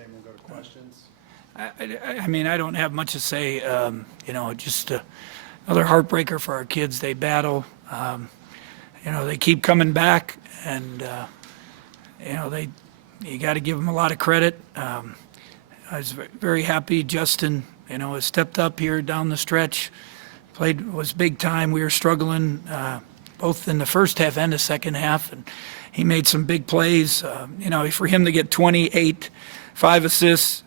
say, and we'll go to questions. I mean, I don't have much to say. Just another heartbreaker for our kids. They battle. They keep coming back, and you got to give them a lot of credit. I was very happy Justin, has stepped up here down the stretch. Was big time. We were struggling both in the first half and the second half, and he made some big plays. For him to get 28, 5 assists,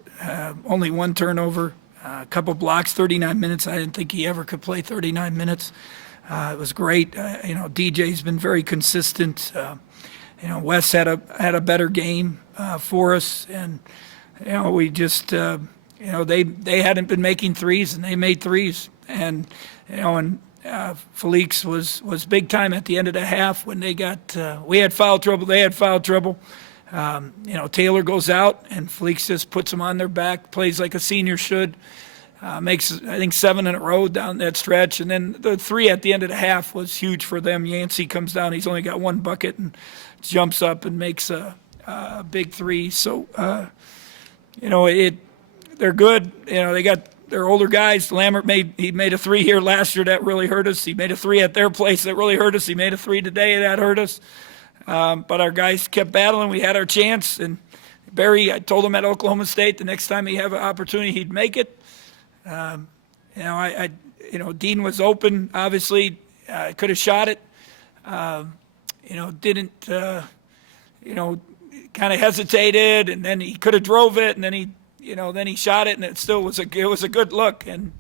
only 1 turnover, a couple blocks, 39 minutes. I didn't think he ever could play 39 minutes. It was great. DJ's been very consistent. Wes had a better game for us, and we just they hadn't been making threes, and they made threes, and Felix was big time at the end of the half when they got we had foul trouble, they had foul trouble. Taylor goes out, and Felix just puts them on their back, plays like a senior should. Makes, I think, 7 in a row down that stretch. And then the 3 at the end of the half was huge for them. Yancey comes down. He's only got 1 bucket and jumps up and makes a big 3. So, they're good. They got their older guys. Lambert made a 3 here last year. That really hurt us. He made a 3 at their place. That really hurt us. He made a 3 today. That hurt us. But our guys kept battling. We had our chance. And Barry, I told him at Oklahoma State the next time he have an opportunity, he'd make it. Dean was open, obviously, could have shot it, didn't, kind of hesitated, and then he could have drove it, and then he shot it, and it still was a good look. And,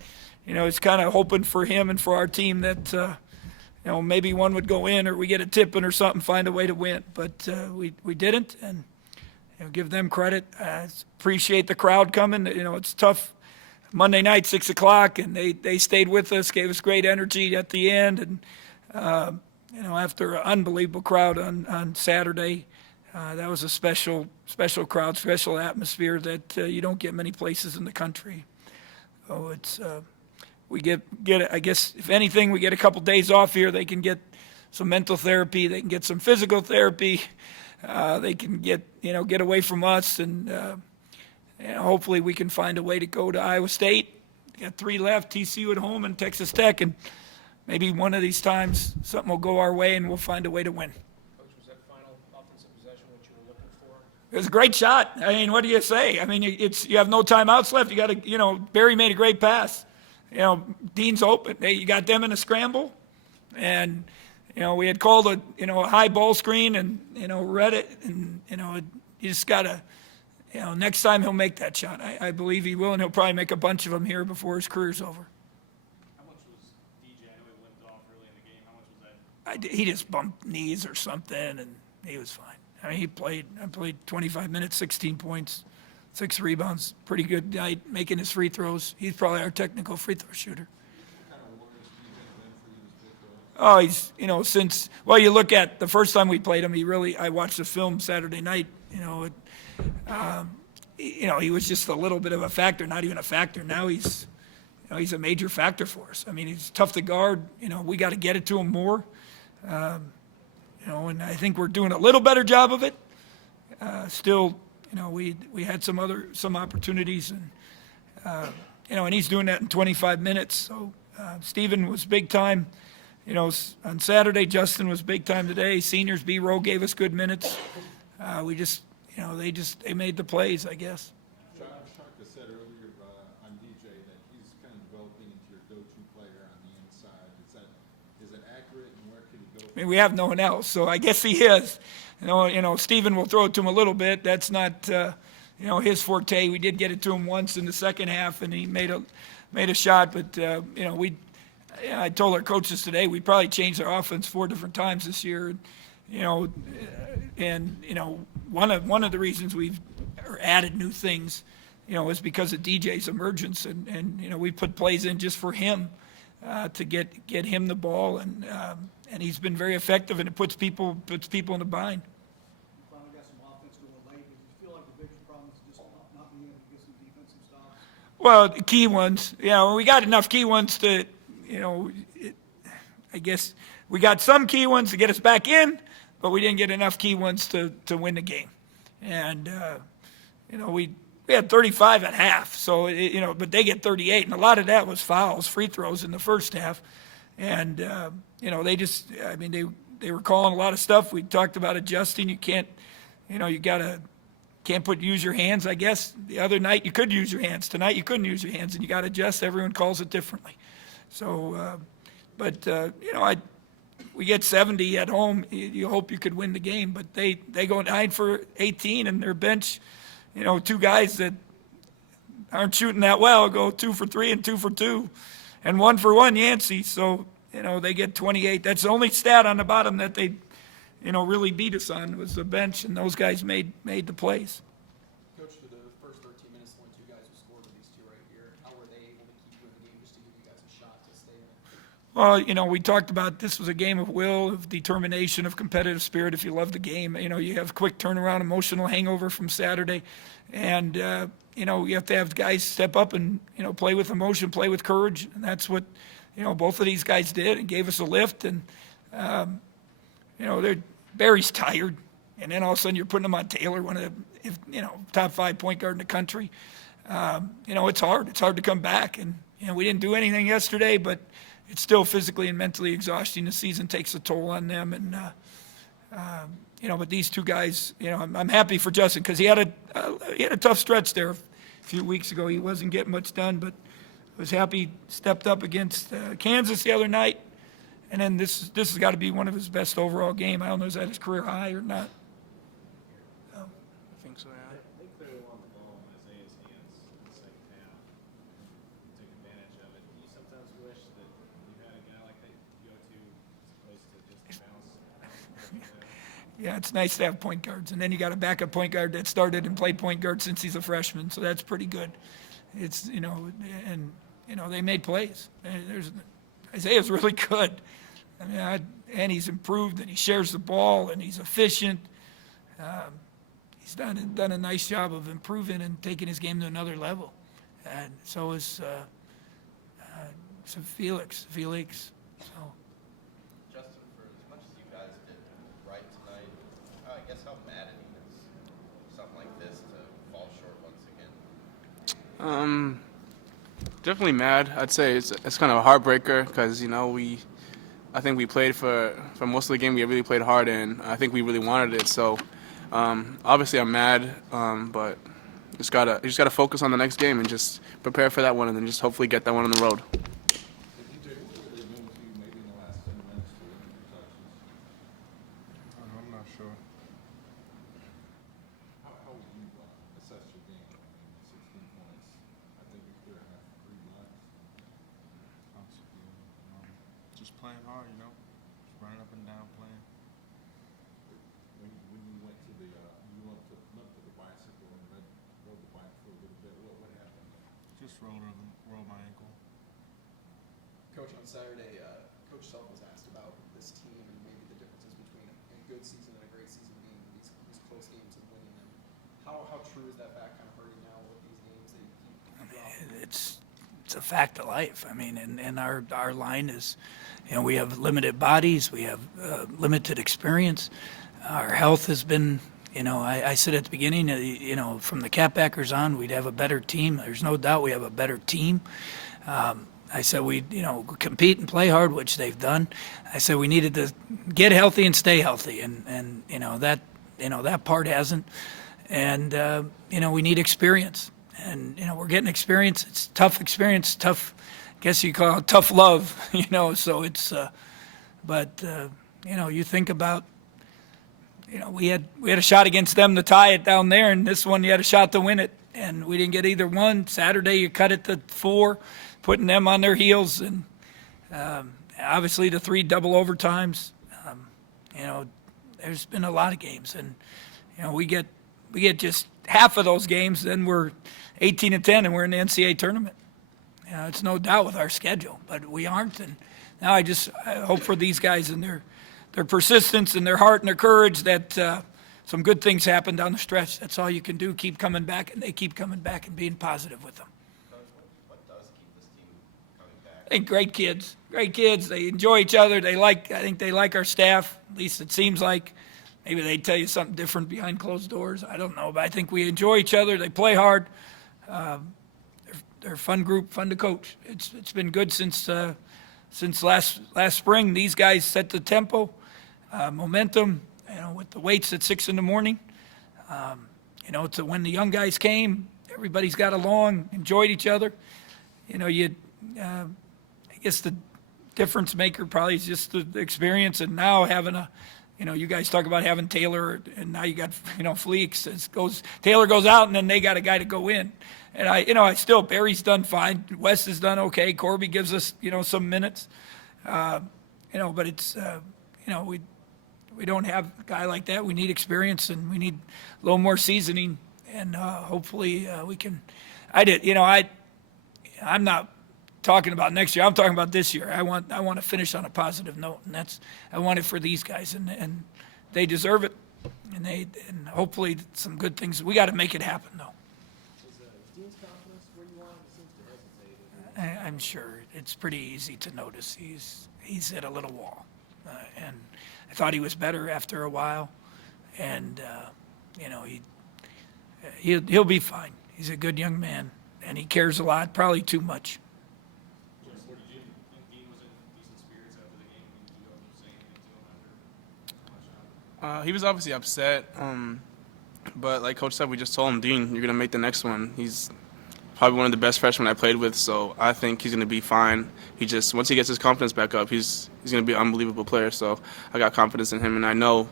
it's kind of hoping for him and for our team that, maybe one would go in, or we get a tip in or something, find a way to win. But, we didn't, and, give them credit. Appreciate the crowd coming. It's tough. Monday night, 6 o'clock, and they stayed with us, gave us great energy at the end. And, after an unbelievable crowd on Saturday, that was a special crowd, special atmosphere that you don't get many places in the country. So it's, we get I guess, if anything, we get a couple days off here. They can get some mental therapy. They can get some physical therapy. They can get away from us, and hopefully we can find a way to go to Iowa State. We got 3 left, TCU at home and Texas Tech, and maybe one of these times something will go our way and we'll find a way to win. Coach, was that final offensive possession what you were looking for? It was a great shot. I mean, what do you say? I mean, you have no timeouts left. You got to, Barry made a great pass. Dean's open. You got them in a scramble, and we had called a high ball screen, and read it, and you just got to. Next time he'll make that shot. I believe he will, and he'll probably make a bunch of them here before his career's over. How much was DJ? I know he limped off early in the game. How much was that? He just bumped knees or something, and he was fine. I mean, I played 25 minutes, 16 points, 6 rebounds. Pretty good night, making his free throws. He's probably our technical free throw shooter. What kind of worries do you think been for you this big, Oh, you look at the first time we played him, I watched the film Saturday night, he was just a little bit of a factor, not even a factor. Now he's a major factor for us. I mean, he's tough to guard. We got to get it to him more. And I think we're doing a little better job of it. Still, we had some opportunities, and and he's doing that in 25 minutes. So Stephen was big time. On Saturday, Justin was big time today. Seniors, B-Row gave us good minutes. We just. They made the plays, I guess. Sharka said earlier on DJ that he's kind of developing into your go-to player on the inside. Is it accurate, and where could he go? I mean, we have no one else, so I guess he is. Stephen will throw it to him a little bit. That's not, his forte. We did get it to him once in the second half, and he made a shot. But I told our coaches today we probably changed our offense 4 different times this year. One of the reasons we've added new things, is because of DJ's emergence, and we put plays in just for him to get him the ball, and he's been very effective, and it puts people in a bind. Finally got some offense going late. Did you feel like the biggest problem is just not being able to get some defensive stops? Well, the key ones, we got enough key ones to, I guess we got some key ones to get us back in, but we didn't get enough key ones to win the game. And, we had 35 at half. So, but they get 38, and a lot of that was fouls, free throws in the first half. And, they just, I mean, they were calling a lot of stuff. We talked about adjusting. You can't, use your hands, I guess. The other night you could use your hands. Tonight you couldn't use your hands, and you got to adjust. Everyone calls it differently. So, we get 70 at home. You hope you could win the game, but they go 9 for 18, and their bench, two guys that aren't shooting that well go 2 for 3 and 2 for 2, and 1 for 1 Yancey. So, they get 28. That's the only stat on the bottom that they, really beat us on was the bench, and those guys made the plays. Coach, for the first 13 minutes, the only two guys who scored are these two right here. How were they able to keep you in the game just to give you guys a shot to stay in it? Well, we talked about this was a game of will, of determination, of competitive spirit. If you love the game, you have quick turnaround, emotional hangover from Saturday, and you have to have guys step up and play with emotion, play with courage, and that's what both of these guys did and gave us a lift. And Barry's tired, and then all of a sudden you're putting him on Taylor, one of the top 5 point guard in the country. It's hard. It's hard to come back, and we didn't do anything yesterday, but it's still physically and mentally exhausting. The season takes a toll on them, and but these two guys, I'm happy for Justin because he had a tough stretch there a few weeks ago. He wasn't getting much done, but I was happy he stepped up against Kansas the other night, and then this has got to be one of his best overall game. I don't know, is that his career high or not? I think so, yeah. They clearly want the ball in Isaiah's hands in the second half. Take advantage of it. Do you sometimes wish that you had a guy like that you go to as opposed to just bounce? Yeah, it's nice to have point guards. And then you got a backup point guard that started and played point guard since he's a freshman, so that's pretty good. It's, they made plays. Isaiah's really good. I mean, and he's improved, and he shares the ball, and he's efficient. He's done a nice job of improving and taking his game to another level. And so is Felix. So. Justin, for as much as you guys did right tonight, I guess how maddening is something like this to fall short once again? Definitely mad. I'd say it's kind of a heartbreaker because I think we played for most of the game. We really played hard, and I think we really wanted it. So obviously I'm mad, but you just gotta focus on the next game and just prepare for that one, and then just hopefully get that one on the road. DJ, what were they doing to you maybe in the last 10 minutes to win your touches? I'm not sure. How would you assess your game? I mean, 16 points. I think you could have 3 blocks. Possibly. Just playing hard, just running up and down playing. When you went to the bicycle and rode the bike for a little bit, what happened? Just roll my ankle. Coach, on Saturday, Coach Self was asked about this team and maybe the differences between a good season and a great season being these close games and winning them. How true is that fact kind of hurting now with these games that you keep dropping? It's a fact of life. I mean, and our line is, we have limited bodies, we have limited experience. Our health has been, I said at the beginning, from the Catbackers on, we'd have a better team. There's no doubt we have a better team. I said we'd, compete and play hard, which they've done. I said we needed to get healthy and stay healthy, and that part hasn't. And we need experience, and we're getting experience. It's tough experience, tough. I guess you call it tough love, So it's, you think about. We had a shot against them to tie it down there, and this one you had a shot to win it, and we didn't get either one. Saturday you cut it to 4, putting them on their heels, and obviously the 3 double overtimes. There's been a lot of games, and we get just half of those games, then we're 18-10, and we're in the NCAA tournament. It's no doubt with our schedule, but we aren't, and now I hope for these guys and their persistence and their heart and their courage that some good things happen down the stretch. That's all you can do. Keep coming back, and they keep coming back and being positive with them. What does keep this team coming back? Hey, great kids. They enjoy each other. I think they like our staff. At least it seems like. maybe they tell you something different behind closed doors. I don't know, but I think we enjoy each other. They play hard. They're a fun group, fun to coach. It's been good since last spring. These guys set the tempo, momentum. With the weights at 6 in the morning. To when the young guys came, everybody's got along, enjoyed each other. I guess the difference maker probably is just the experience, and now having you guys talk about having Taylor, and now you got, Fleeks. Taylor goes out, and then they got a guy to go in. And I still, Barry's done fine. Wes has done okay. Corby gives us, some minutes. But it's, we don't have a guy like that. We need experience, and we need a little more seasoning, and hopefully we can. I'm not talking about next year. I'm talking about this year. I want to finish on a positive note, and I want it for these guys, and they deserve it, and hopefully some good things. We got to make it happen, though. Is Dean's confidence where you want him? He seems to hesitate. I'm sure it's pretty easy to notice he's hit a little wall, and I thought he was better after a while, and he'll be fine. He's a good young man, and he cares a lot, probably too much. What did you think Dean was in decent spirits after the game? Did you say anything to him after? He was obviously upset, but like Coach said, we just told him, Dean, you're gonna make the next one. He's probably one of the best freshmen I played with, so I think he's gonna be fine. Once he gets his confidence back up, he's gonna be an unbelievable player. So I got confidence in him, and I know.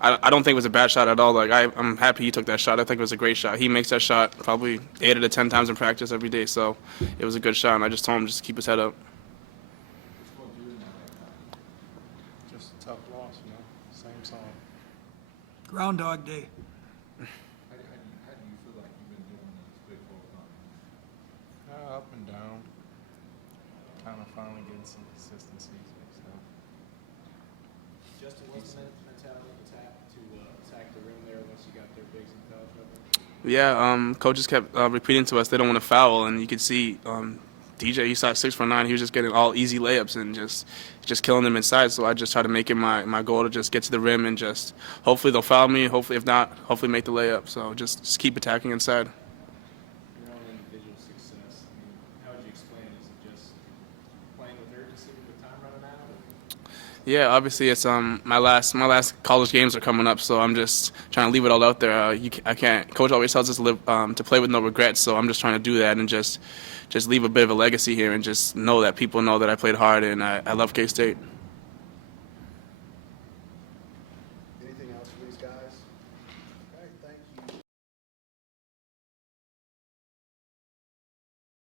I don't think it was a bad shot at all. Like I'm happy he took that shot. I think it was a great shot. He makes that shot probably 8 out of 10 times in practice every day. So it was a good shot, and I just told him just keep his head up. Just a tough loss, Same song. Groundhog Day. How do you feel like you've been doing this big whole time? Up and down. Kind of finally getting some consistency. So. Justin, what's the mentality of to attack the rim there once you got their bigs in foul trouble? Yeah, coaches kept repeating to us they don't want to foul, and you could see DJ. He shot 6 for 9. He was just getting all easy layups and just killing them inside. So I just try to make it my goal to just get to the rim and just hopefully they'll foul me. Hopefully, if not, hopefully make the layup. So just keep attacking inside. Your own individual success. How would you explain it? Is it just playing with urgency with time running out? Yeah, obviously it's my last college games are coming up, so I'm just trying to leave it all out there. I can't. Coach always tells us to play with no regrets, so I'm just trying to do that and just leave a bit of a legacy here and just know that people know that I played hard and I love K-State.